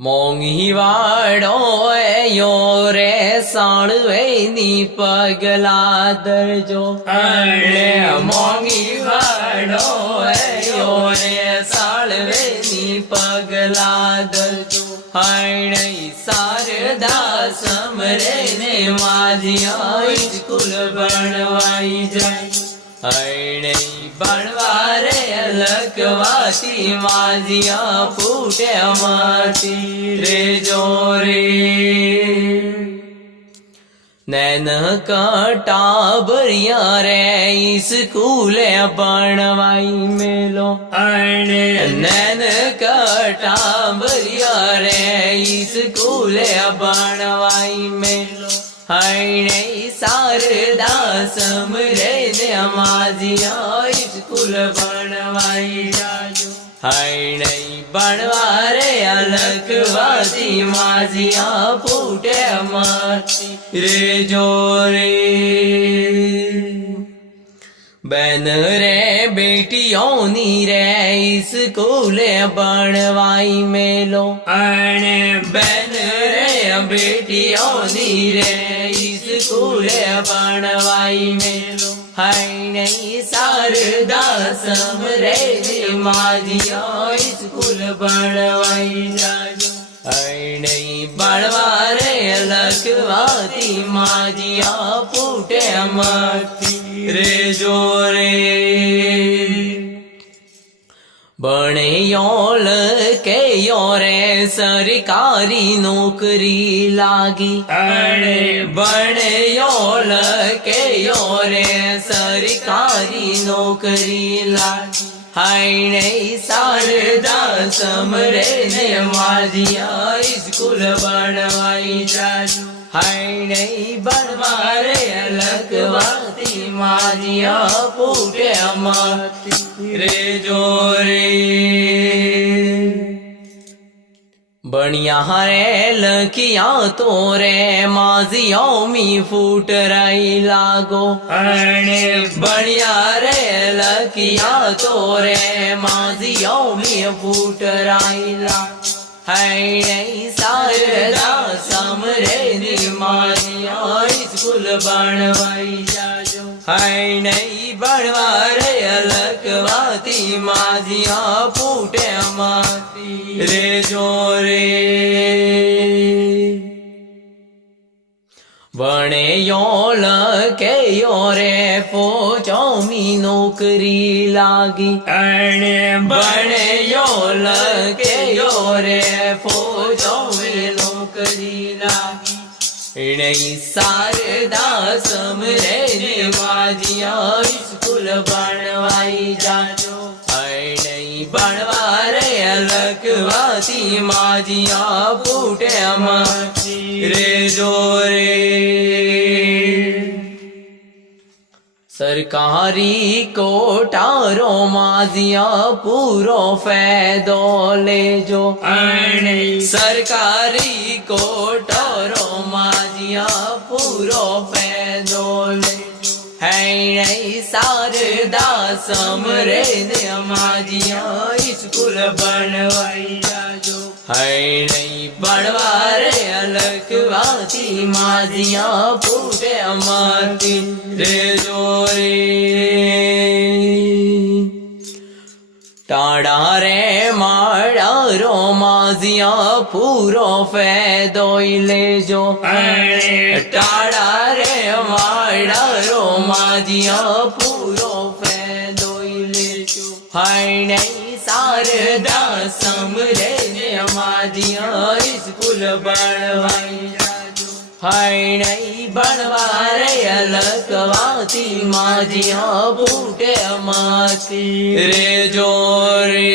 મોંઘી વાળો યો રે સાણવેની પગલા દરજો મોંઘી વાળો યો રે સાળવેની પગલા દરજો હૈણઈ શારદા સમરે ને માજી સ્કૂલ ભણવાઈ જાય હૈણઈ ભણવારે લખવાથી માજીયા ફૂટે માતી રે જોરે નૈન કાંટા ભર્યા રે સ્કૂલે ભણવાઈ મેલો નૈન કાંટા ભર્યા રે સ્કૂલે ભણવાઈ મેલો હૈણે શારદા સમરે ને માજીયા સ્કૂલ ભણવાઈ જાજો હૈણે ભણવારે લખવાથી માજીયા ફૂટે માતી રે જોરે બેન રે બેટીઓની રે સ્કૂલે ભણવાઈ મેલો અને બેન રે બેટીઓની રે સ્કૂલે ભણવાઈ મેલો હૈણે શારદા સમરે ને માજીયા સ્કૂલ ભણવાઈ જાજો હૈણે ભણવારે લખવાથી માજીયા ફૂટે માતી રે જોરે ભણ્યો લખ્યો રે સરકારી નોકરી લાગી ભણ્યો લખ્યો રે સરકારી નોકરી લાગી હૈણે શારદા સમરે ને માજીયા સ્કૂલ ભણવાઈ જાજો હૈણે ભણવારે લખવાથી માજીયા ફૂટે માતી રે જોરે ભણ્યા રે લખિયા તો રે માજીઓમી ફૂટરાઈ લાગો ભણ્યા રે લખિયા તો રે માજીઓમી ફૂટરાઈ લાગો હૈણે શારદા સમરે ને માજીયા સ્કૂલ ભણવાઈ જાજો હૈણે ભણવારે લખવાથી માજીયા ફૂટે માતી રે જોરે ભણ્યો લખ્યો રે ફોજોમી નોકરી લાગી ભણ્યો લખ્યો રે ફોજોમી નોકરી લાગી હૈણે શારદા સમરે ને માજીયા સ્કૂલ ભણવાઈ જાજો હૈણે ભણવારે લખવાથી માજીયા ફૂટે માતી રે જોરે સરકારી કોટારો માજીયા પૂરો ફાયદો લેજો સરકારી કોટારો માજીયા પૂરો ફાયદો લેજો હૈણે શારદા સમરે ને માજીયા સ્કૂલ ભણવાઈ જાજો હૈણે ભણવારે લખવાથી માજીયા ફૂટે માતી રે જોરે ટાળા રે માળારો માજીયા પૂરો ફાયદો લેજો ટાળા રે માળારો માજીયા પૂરો ફાયદો લેજો હૈણે શારદા સમરે ને માજીયા સ્કૂલ ભણવાઈ જાજો હૈણે ભણવારે લખવાથી માજીયા ફૂટે માતી રે જોરે